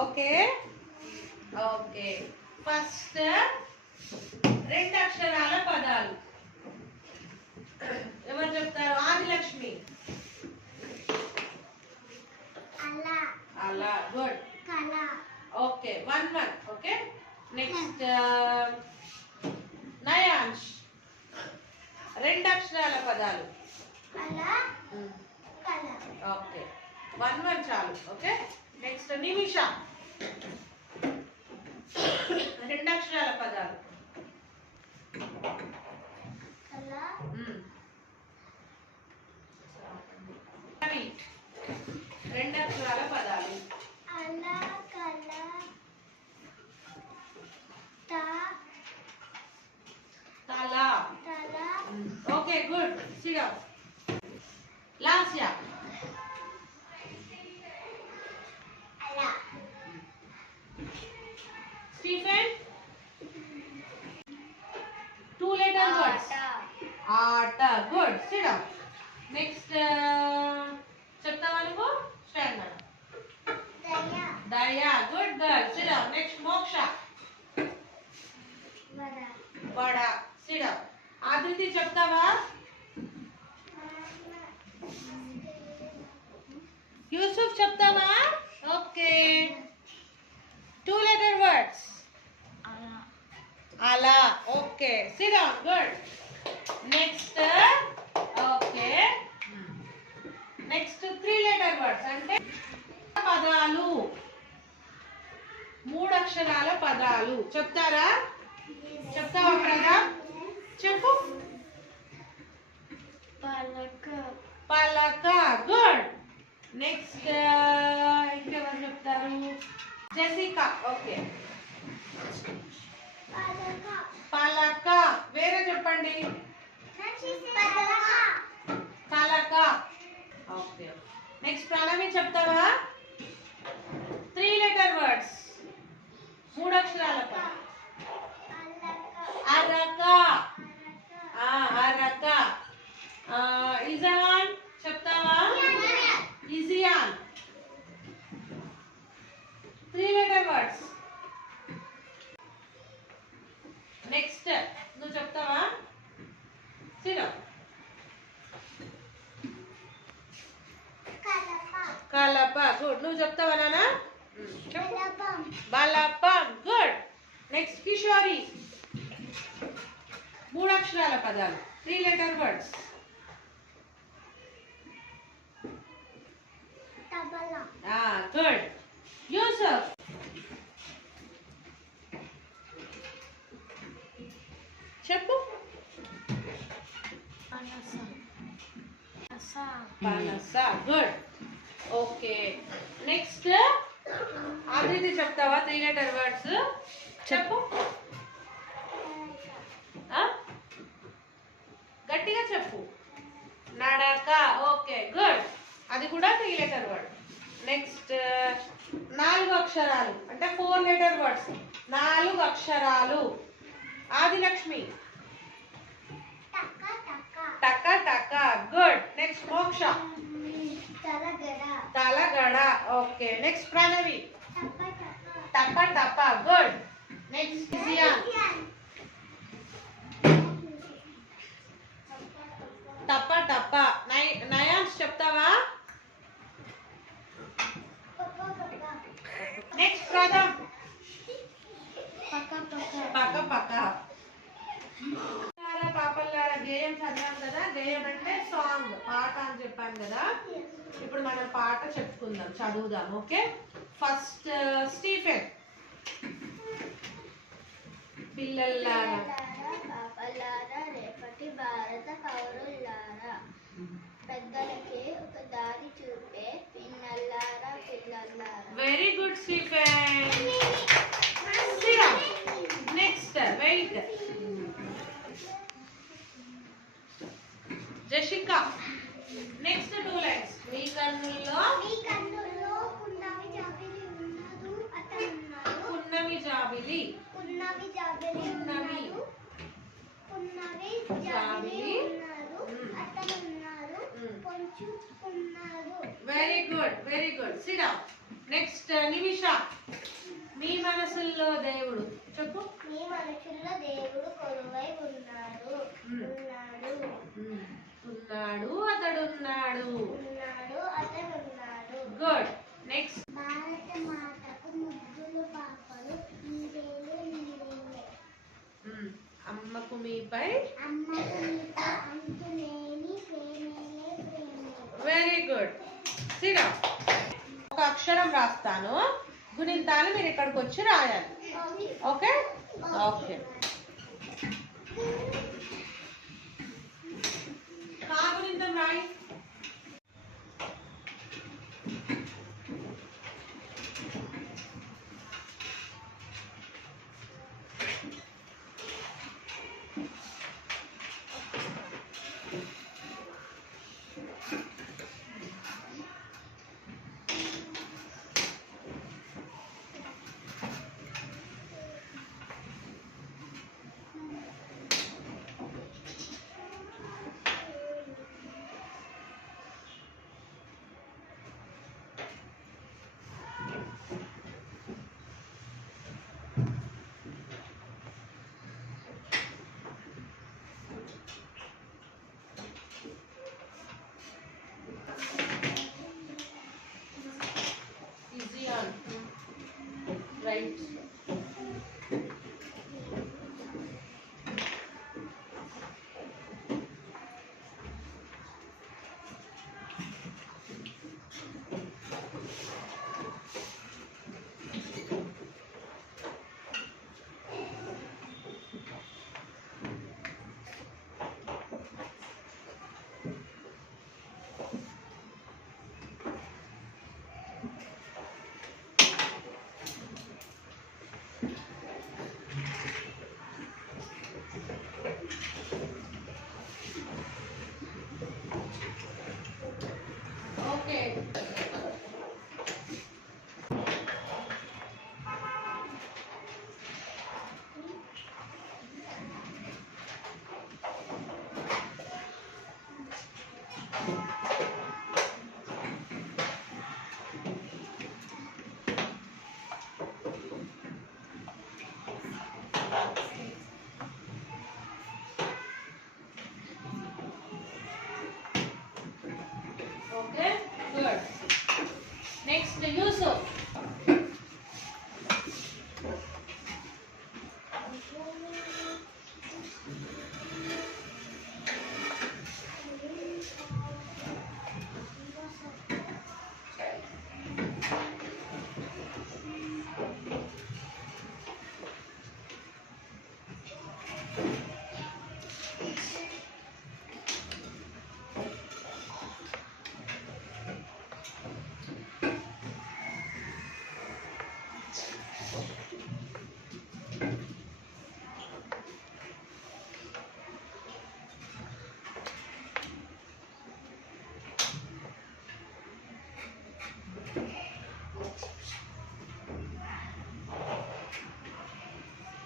Okay okay. First రెండు అక్షరాల పదాలు ఎవరు చెప్తారు? ఆదిలక్ష్మి. అలా good. Okay 1-1. Okay next Nayansh. రెండు అక్షరాల పదాలు. ఓకే 1-1 చాలు. Okay next Nimisha. రెండు అక్షరాల పదాలు. రెండు అక్షరాల పదాలు. తల. Okay good. సిగా లాస్య. స్టీఫెన్. 2 letter words. ఆట. గుడ్. Sit down. నెక్స్ట్ చెప్తావా నువ్వు? స్టాండర్డ్. దయా. Good girl. Sit down. Next Moksha. వడ. Sit down. ఆదిత్య చెప్తావా? యూసుఫ్ చెప్తావా? Okay 2 letter words. అలా. Okay sit down. Good. Next okay next 3 letter words అంటే పదాలు. 3 అక్షరాల పదాలు చెప్తారా? చెప్తావా కదా? చెప్పు. పలక. గుడ్. నెక్స్ట్ ఇంకెవరు చెప్తారు? జెసికా. ఓకే పలక. వేరే చెప్పండి. పలక. ఓకే నెక్స్ట్ ప్రణవి చెప్తావా? 3 letter words. 3 అక్షరాల పదం. అరక. అరక. ఇజాన్ చెప్తావా? ఇజియాన్. 3 letter words. నెక్స్ట్ నువ్వు చెప్తావా? సిరా. కలప. గుడ్. నువ్వు చెప్తావా నానా? బలపం. గుడ్. నెక్స్ట్ కిషోరి. 3 అక్షరాల పదాలు. 3 letter words. గుడ్. యూసఫ్. చెప్పు. పనస. గుడ్. ఓకే నెక్స్ట్ ఆదిత్య చెప్తావా? 3 letter words. చెప్పు. గట్టిగా చెప్పు. నడక. Okay good. అది కూడా 3 letter word. నెక్స్ట్ 4 అక్షరాలు అంటే 4 letter words. 4 అక్షరాలు. ఆదిలక్ష్మి. టక టక. గుడ్. నెక్స్ట్ మోక్ష. తలగడ. Okay next Pranavi. టప టప. గుడ్. Next Zion. టప టప. నయాన్స్ చెప్తావా? నెక్స్ట్ ప్రథమ్. పక్క పక్క. పాపల్లారా గేయం చదివాం కదా. గేయం అంటే సాంగ్, పాట అని చెప్పాను కదా. ఇప్పుడు మనం పాట చెప్పుకుందాం, చదువుదాం. Okay first Stephen. పిల్లల్లారా పాపల్లారా రేపటి భారత పౌరులారా, పెద్దలకే ఒక దారి చూపే పిన్నల్లారా పిల్లల్లారా. Very good Stephen. Next wait. Jessica. Next 2 lines. మీ కన్నుల్లో పున్నమి జాబిలి ఉన్నదు అతనున్నాడు. పున్నమి జాబిలి. పున్నమి జాబిలి ఉన్నదు. పున్నమి జాబిలి ఉన్నదు అతనున్నాడు. పొంచుకున్నాడు. Very good very good. Sit down. Next Nimisha, మీ మనసుల్లో దేవుడు చెప్పు. మీ మనసుల్లో దేవుడు కొలువై ఉన్నాడు. ఉన్నాడు అతడున్నాడు. అతడున్నాడు. గుడ్. నెక్స్ట్ భారత మాతకు ముద్దులు పాపలు నీవేలే నీవేలే. అమ్మకు మీపై అమ్మకు నీకు అంతులేని ప్రేమేలే ప్రేమే. Very good. సిరా ఒక అక్షరం రాస్తాను, గుణింతాలు మీరు ఇక్కడికి వచ్చి రాయాలి. Okay okay. గుణింతం రాయి. Right. Okay. Okay, good. Next, Yusuf.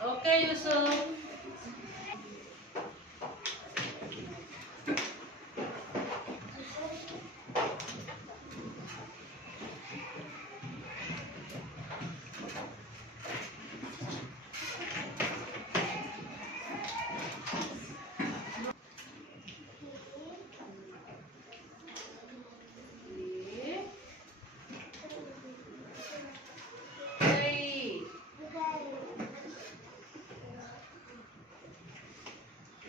Okay, Yusuf.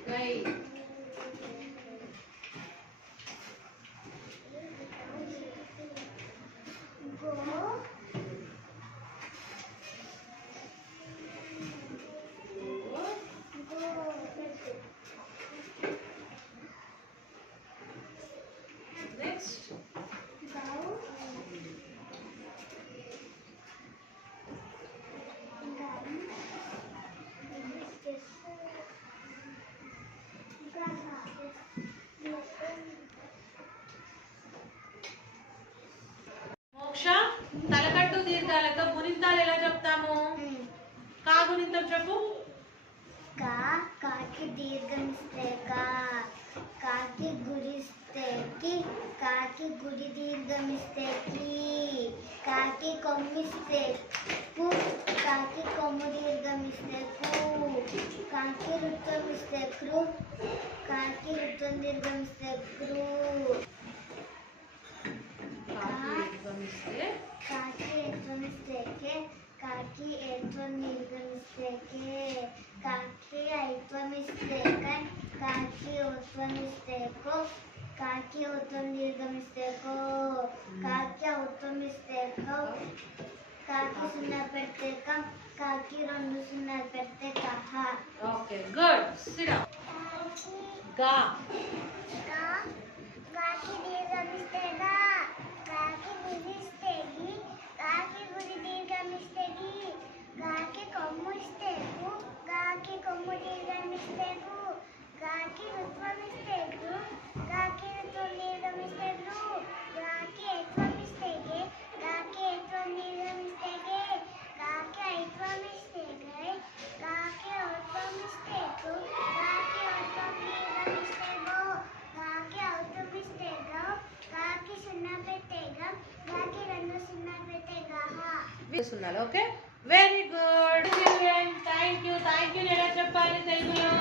Gay. Next. మోక్ష, తలకట్టు దీర్ఘాలతో గుణింతాలు ఎలా చెప్తాము? కా గుణింతం చెప్పు. కాకి దీర్ఘమిస్తే కాకి గురిస్తే ఇస్తే కాకి గుడి దీర్ఘమిస్తే కాకి కొమ్మిస్తే కాకి కొమ్ము దీర్ఘమిస్తే కాకి వృత్తమిస్తే కాకి వృత్తం దీర్ఘమిస్తే కాకి ఏత్వమిస్తే కాకి ఏత్వం దీర్ఘమిస్తే కాకి ఐత్వమిస్తే కాకి ఓత్వమిస్తే కాకి ఓత్వం దీర్ఘమిస్తే కాకి ఔత్వమిస్తే కాకి సున్నా పెడితే కాకి రెండు సున్నాలు పెడితే కహ. Okay good. Sit down. గా కాకి దీర్ఘమిస్తే కాకి గుడిస్తే కాకి గుడి దీర్ఘమిస్తే కాకి కొమ్ము ఇస్తే కాకి కొమ్ము దీర్ఘమిస్తే కాకి ఋత్వమిస్తే కాకి ఋత్వం దీర్ఘమిస్తే కాకి ఏత్వమిస్తే కాకి ఏత్వం దీర్ఘమిస్తే కాకి ఐత్వమిస్తే కాకి ఔత్వమిస్తే కాకి ఔత్వం దీర్ఘమిస్తే కాకి ఔత్వమిస్తే కాకి సున్నా పెట్టే కాకి రెండు సున్నా పెట్టే సున్నాలు. Okay very good. Thank you ఎలా చెప్పాలి తెలుగులో?